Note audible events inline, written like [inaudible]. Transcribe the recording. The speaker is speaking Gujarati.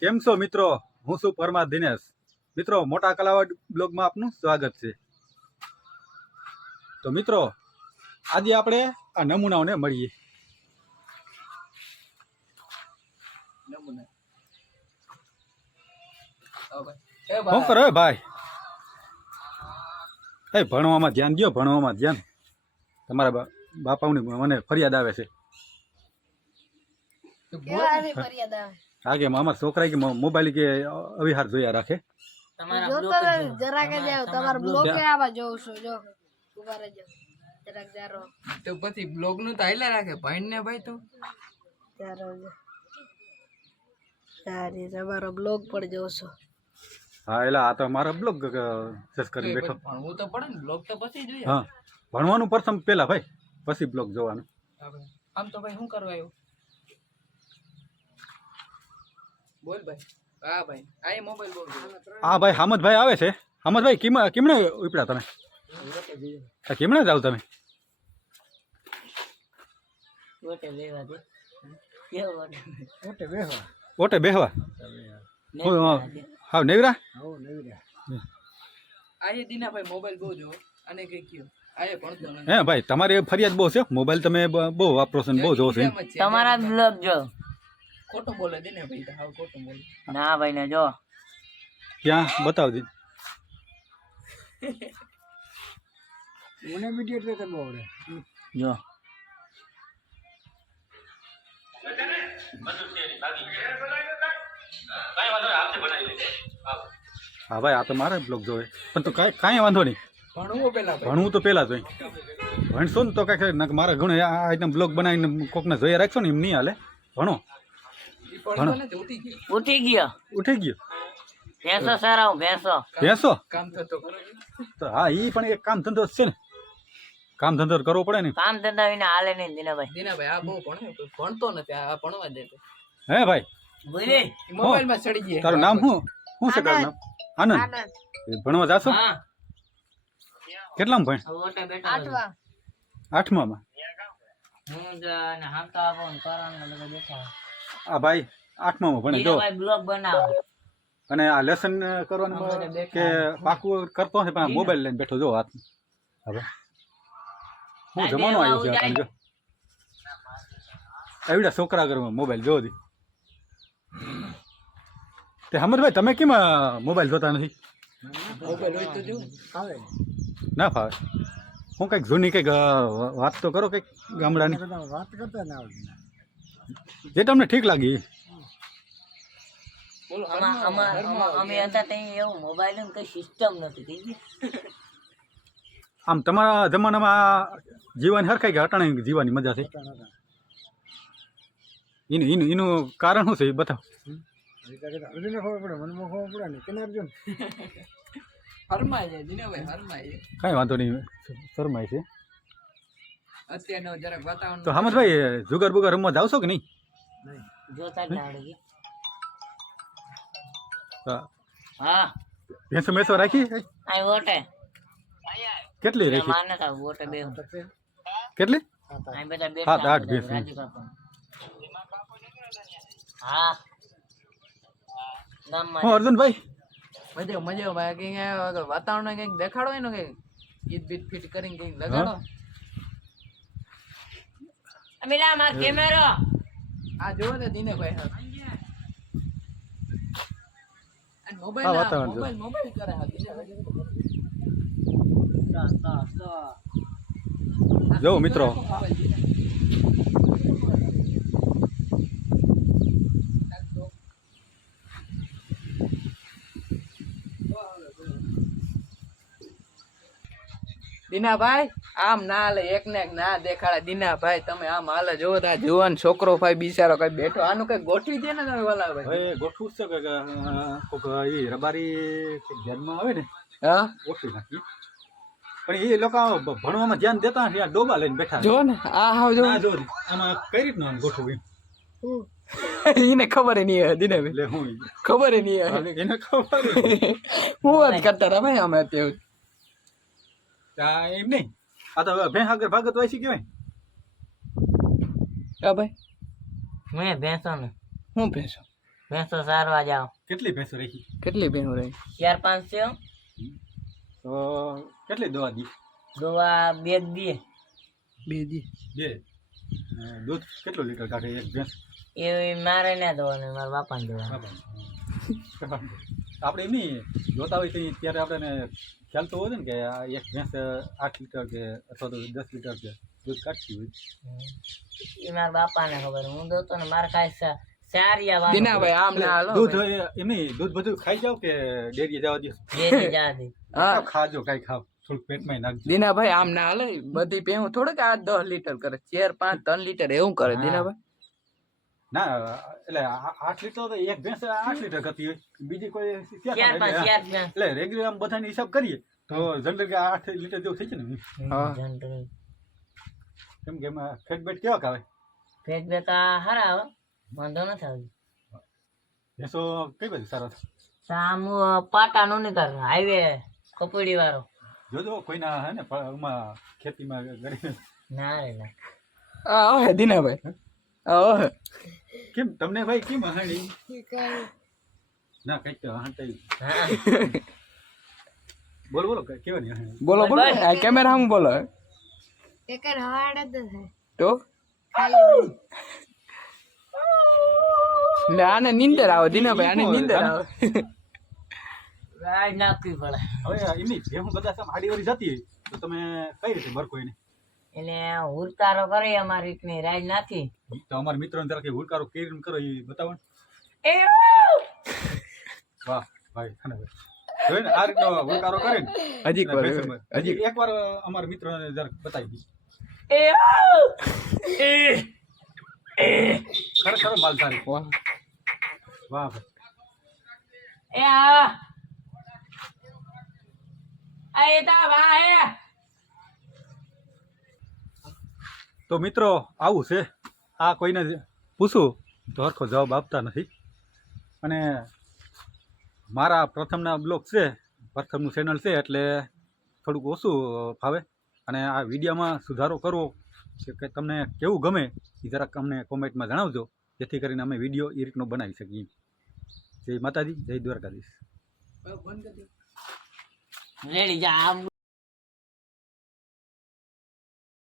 કેમ છો મિત્રો? હું છું પરમાર દિનેશ. મિત્રો મોટા કલાવડ બ્લોગમાં આપનું સ્વાગત છે. તો મિત્રો આજે આપણે આ નમૂનાઓને મળીએ. શું કરો હે ભાઈ? એ ભણવામાં ધ્યાન દો ભણવામાં ધ્યાન. તમારા બાપાઓની મને ફરિયાદ આવે છે. ફરિયાદ આવે? આગે અમારા છોકરા કે મો- મોબાઈલ કે અવિહાર જોયા રાખે. જરાક તમારો આવા જોઉં છું જો. ઊભા રહેજો. જરાક જારો. તો પછી બ્લોગનું તો હાલ્યા રાખે ભાઈ ને ભાઈ તું? જારો જો. સારી તમારો બ્લોગ જોઉં છું. હા એટલે આ તો મારો બ્લોગ કરીને બેઠો. ભણવું તો પડે ને બ્લોગ તો પછી જોઈએ. હા ભણવાનું પ્રથમ પેલા ભાઈ પછી બ્લોગ જોવાનું. આમ તો ભાઈ શું કરવા આવ્યું? બોલ ભાઈ. હા ભાઈ. આ મોબાઈલ બોલ હા ભાઈ હામદભાઈ આવે છે. હામદભાઈ કેમ કેમણે ઉપડ્યા તમે? આ કિમણે જાવ તમે? ઓટે બેહવા હા નેવરા? આ એ દીનાભાઈ મોબાઈલ બહુ જો અને કઈ કયો? હે ભાઈ તમારી ફરિયાદ બહુ છે મોબાઈલ તમે બહુ વાપરો છો બહુ જોવો છે. તમારા બ્લોગ જો. ખોટું બોલે દે ને ભાઈ હાવ ખોટું બોલે. ના ભાઈ ને જો. ક્યાં? બતાવ દીધ. જો. હા ભાઈ આ તો મારે બ્લોગ જોવે. પણ તો કાંઈ કાંઈ વાંધો નહીં. ભણવું ભણવું તો પહેલાં જોઈ ભણશો ને તો કાંઈક મારા ઘણું આ આઈટમ બ્લોગ બનાવીને કોકને જોયા રાખશો ને એમ નહીં હાલે. ભણો. ઉઠી ગયો? ઉઠી ગયો. ઉઠી ગયો? ભેંસો સારા ભેંસો. ભેંસો? કામ થતો તો હા ઈ પણ એક કામ ધંધો છે ને. કામ ધંધો કરવો પડે ને. કામ ધંધા વિના હાલે નહીં દિનાભાઈ. દિનાભાઈ આ બહુ ભણે ભણતો નથી આ ભણવા દેતો હે ભાઈ? બોલે. મોબાઈલમાં ચડી ગયા. તારું નામ શું? શું છે તારું નામ? આનંદ. ભણવા જાશો? હા. કેટલામાં ભણ? આઠમા આઠમા. માં આઠમામાં? હું જ ને હાંકતા આપો ને કરણ બધા બેઠા આ ભાઈ આઠમામાં ભણે જો. બ્લોગ બનાવો. અને આ લેસન કરવાનું કે પાકું કરતો હશે પણ મોબાઈલ લઈને બેઠો જો હાથ. હવે. હું જમાનો આવ્યો છે આ જો. એવડા છોકરા ઘરમાં મોબાઈલ જોવો દી. તે હમદભાઈ તમે કેમ મોબાઈલ જોતા નથી? મોબાઈલ હોય તો જો ના ફાવે. હું કંઈક જૂની કંઈક વાત તો કરો કંઈક ગામડાની. જે તમને ઠીક લાગી અમે હતા ત્યાં એવું મોબાઈલની કઈ સિસ્ટમ નથી આમ તમારા જમાનામાં જીવન હરખાઈ ગયા અટાણે જીવવાની મજા છે? એનું એનું એનું કારણ શું છે એ બતાવો. હરમાય છે દીનાભાઈ હરમાય છે કાંઈ વાંધો નહીં શરમાય છે. અત્યારનો જરાક વાતાવરણ તો હામદભાઈ જુગાર બુગાર રમવા જાવ છો કે નહીં? જોતા જ આવડે હા. હા ભેંસો મેસો રાખી આ વોટે. કેટલી રાખી? માને તા ઓટે બે. કેટલી? આ બધા સાત, બેઠા આઠ ભેંસ. હા. અર્જુનભાઈ? મજા મજા ભાઈ કઈ વાતાવરણ કંઈક દેખાડો એનો કંઈક. ગીત બીત ફિટ કરીને કંઈક લગાડો. અમીલા માર કેમેરો. આ જોવો તો દીનાભાઈ હા અને હા, મોબાઈલ વાતાવરણ મોબાઈલ મોબાઈલ કરે હા જો મિત્રો. દીનાભાઈ. આમ ના હાલે એક ને એક ના દેખાડે. દીનાભાઈ તમે આમ હાલે જોવો તો આ જુવાન છોકરો ભાઈ બિચારો કઈ બેઠો. આનું કઈ ગોઠવી દે ને તમે વાલા ભાઈ. ગોઠવું છે કે કોક એ રબારી ધ્યાનમાં આવે ને હા? ગોઠવી નાખી. પણ એ લોકો ભણવામાં ધ્યાન દેતા નથી આ ડોબા લઈને બેઠા જો ને આ હાવ જો. જો આમાં કઈ રીતનું ગોઠવું એમ? [laughs] એને ખબર નહીં હોય દીનાભાઈ. હું ખબર નહીં એને ખબર [laughs] હું વાત કરતા રમે અમે અત્યારે. એમ નહીં. આ તો ભેં આગળ ભાગત હોય છે કેવાય હા ભાઈ મેં ભેંસો ને હું ભેંસો? ભેંસો સારવા જાઓ. કેટલી ભેંસો રહી કેટલી બહેનો રહી ચાર પાંચ છે તો કેટલી દવા દી? દોવા બે દીએ. બે દી. બે? દૂધ કેટલું લીટર કાઢે એક ભેંસ? એ મારે ના દોવાનું મારા બાપાને દોવાનું. બાપા. આપણે એમ નહીં જોતા હોય કંઈ ત્યારે આપણે ખ્યાલ તો હોય ને કે આ એક ભેંસ આઠ લીટર કે અથવા તો દસ લીટર કે દૂધ કાઢતી હોય. એ મારા બાપાને ખબર હું દોતો ને મારે કાંઈ સા- સારિયા દીનાભાઈ આમ ના દૂધ બધું ખાઈ જાવ કે ડેરી જવા દો [laughs] હા. ખાજો કાંઈ ખાવ થોડુંક પેટમાં નાખજો. દીનાભાઈ આમ ના હાલે. બધી ભેહું થોડુંક આ દસ લીટર કરે. ચાર પાંચ ત્રણ લીટર એવું કરે. દીનાભાઈ ના એટલે આઠ લીટર તો એક ભેંસ આઠ લીટર કરતી હોય. બીજી કોઈ એટલે રેગ્યુલર આમ બધાને હિસાબ કરીએ. તો જનરલ કે આઠ લીટર જેવું થઈ છે ને? કેમ કે એમાં ફેટ બેટ કેવા આવે પેટ બેતા હારા આવે. વાંધો નથી આવ્યો ભેંસો કઈ બાજુ સારા સામ સામુ પાટા નો નીકળ હાઈવે કપડી વાળો. જોજો કોઈના હે ને ખેતીમાં ગરીબ ના રે ના. આ દીનાભાઈ. કેમ? તમને ભાઈ કેમ હહાણી ના કંઈક તો હહાણતા બોલો બોલો કઈ કેવાની હહાણી બોલો બોલો. આ કેમેરા હું બોલો એકર જ હાડ જ છે તો? આને નીંદર આવે દિનાભાઈ આને નીંદર આવે. રાય નાખવી પડે. હવે એમની ભેહું બધા સામ આડી વાળી જતી હોય તો તમે કઈ રીતે મરકો એને? એને હુરકારો કરે અમારી રીતની રાજ નાખી. તો અમારા મિત્રો ને કે હુલકારો કેવી રીતે કરો એ બતાવો ને. એ વાહ ભાઈ ભાઈ જોઈને આ રીતનો હુલકારો કરે ને. હજી એટલે. હજી. એકવાર અમારા મિત્રોને જરાક બતાવી દઈશ. એ ખરેખર માલ સારી વાહ. વાહ ભાઈ. એ આ. આ એ તા વા હે તો મિત્રો, આવું છે. આ કોઈને પૂછું તો હરખો જવાબ આપતા નથી. અને મારા પ્રથમના બ્લોગ છે, પ્રથમનું ચેનલ છે એટલે થોડુંક ઓછું ફાવે. અને આ વિડીયોમાં સુધારો કરવો કે તમને કેવું ગમે એ જરાક અમને કોમેન્ટમાં જણાવજો, જેથી કરીને અમે વીડિયો એ રીતનો બનાવી શકીએ. જય માતાજી, જય દ્વારકાધીશ. રેડી, જા